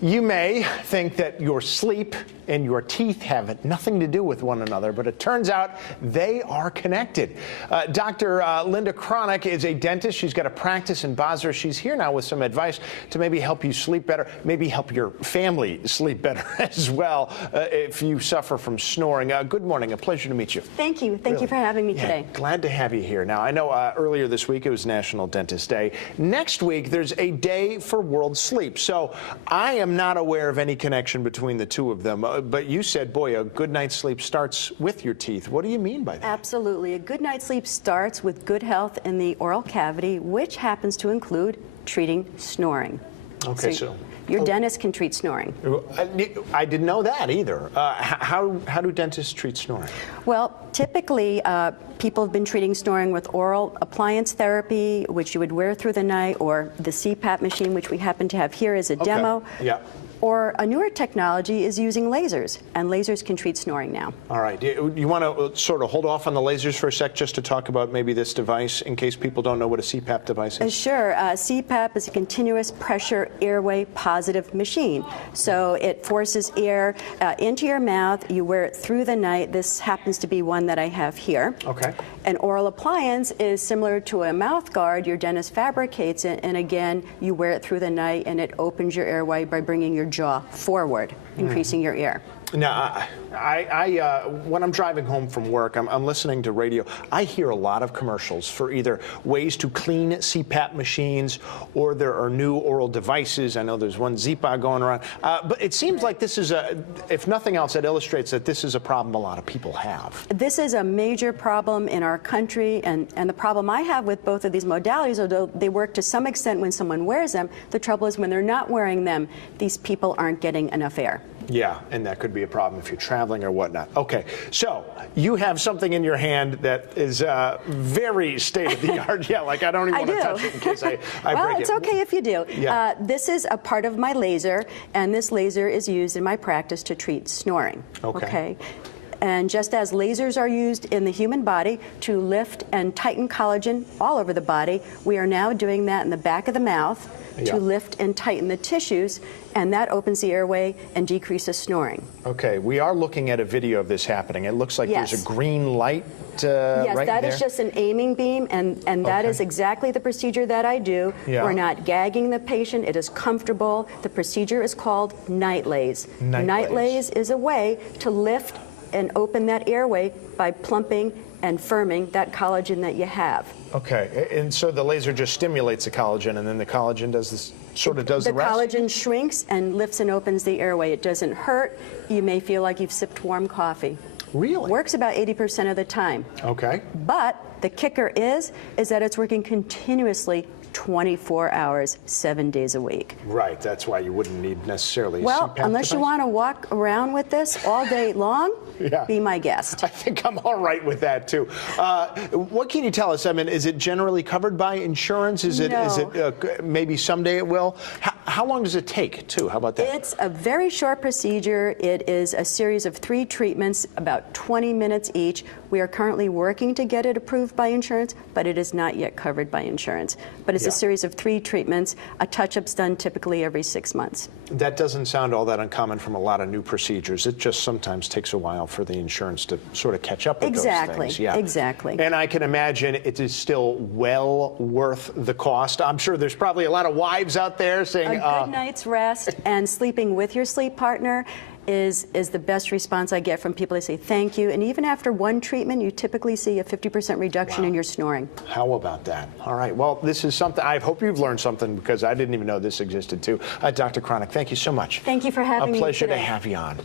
You may think that your sleep and your teeth have nothing to do with one another, but it turns out they are connected. Dr. Linda Cronick is a dentist. She's got a practice in Basra. She's here now with some advice to maybe help you sleep better, maybe help your family sleep better as well if you suffer from snoring. Good morning. A pleasure to meet you. Thank you. Thank you for having me today. Glad to have you here. Now, I know earlier this week it was National Dentist Day. Next week, there's a day for World Sleep. So I am not aware of any connection between the two of them. But you said, boy, a good night's sleep starts with your teeth. What do you mean by that? Absolutely. A good night's sleep starts with good health in the oral cavity, which happens to include treating snoring. Okay, so your dentist can treat snoring. I didn't know that either. How do dentists treat snoring? Well, typically, people have been treating snoring with oral appliance therapy, which you would wear through the night, or the CPAP machine, which we happen to have here as a demo. Yeah. Or a newer technology is using lasers, and lasers can treat snoring now. All right. You want to sort of hold off on the lasers for a sec just to talk about maybe this device in case people don't know what a CPAP device is? Sure. CPAP is a continuous pressure airway positive machine. So it forces air into your mouth. You wear it through the night. This happens to be one that I have here. Okay. An oral appliance is similar to a mouth guard. Your dentist fabricates it, and again, you wear it through the night, and it opens your airway by bringing your jaw forward, increasing your air. Now, when I'm driving home from work, I'm listening to radio. I hear a lot of commercials for either ways to clean CPAP machines, or there are new oral devices. I know there's one Zipa going around. But it seems like this is if nothing else, it illustrates that this is a problem a lot of people have. This is a major problem in our country, and the problem I have with both of these modalities, although they work to some extent when someone wears them, the trouble is when they're not wearing them, these people aren't getting enough air. Yeah, and that could be a problem if you're traveling or whatnot. Okay, so you have something in your hand that is very state-of-the-art. Yeah, like I don't even want to touch it in case I break it. Well, it's okay if you do. Yeah. This is a part of my laser, and this laser is used in my practice to treat snoring. Okay. And just as lasers are used in the human body to lift and tighten collagen all over the body, we are now doing that in the back of the mouth to lift and tighten the tissues, and that opens the airway and decreases snoring. Okay, we are looking at a video of this happening. It looks like there's a green light right there. Yes, that is just an aiming beam, and that is exactly the procedure that I do. Yeah. We're not gagging the patient. It is comfortable. The procedure is called NightLase. NightLase is a way to lift and open that airway by plumping and firming that collagen that you have. Okay, and so the laser just stimulates the collagen, and then the collagen does this, the rest? The collagen shrinks and lifts and opens the airway. It doesn't hurt. You may feel like you've sipped warm coffee. Really? Works about 80% of the time. Okay. But the kicker is that it's working continuously 24 hours, 7 days a week. Right, that's why you wouldn't need necessarily a Well, CPAP unless device. you want to walk around with this all day long, be my guest. I think I'm all right with that, too. What can you tell us? I mean, is it generally covered by insurance? Is it maybe someday it will? How long does it take, too? How about that? It's a very short procedure. It is a series of 3 treatments, about 20 minutes each. We are currently working to get it approved by insurance, but it is not yet covered by insurance. But it's a series of 3 treatments. A touch-up's done typically every 6 months. That doesn't sound all that uncommon from a lot of new procedures. It just sometimes takes a while for the insurance to sort of catch up with those things. Yeah. Exactly. And I can imagine it is still well worth the cost. I'm sure there's probably a lot of wives out there saying... A good night's rest and sleeping with your sleep partner is the best response I get from people. They say thank you, and even after 1 treatment, you typically see a 50% reduction in your snoring. How about that? All right, well, this is something, I hope you've learned something, because I didn't even know this existed too. Dr. Cronick, thank you so much. Thank you for having me today. A pleasure to today. have you on.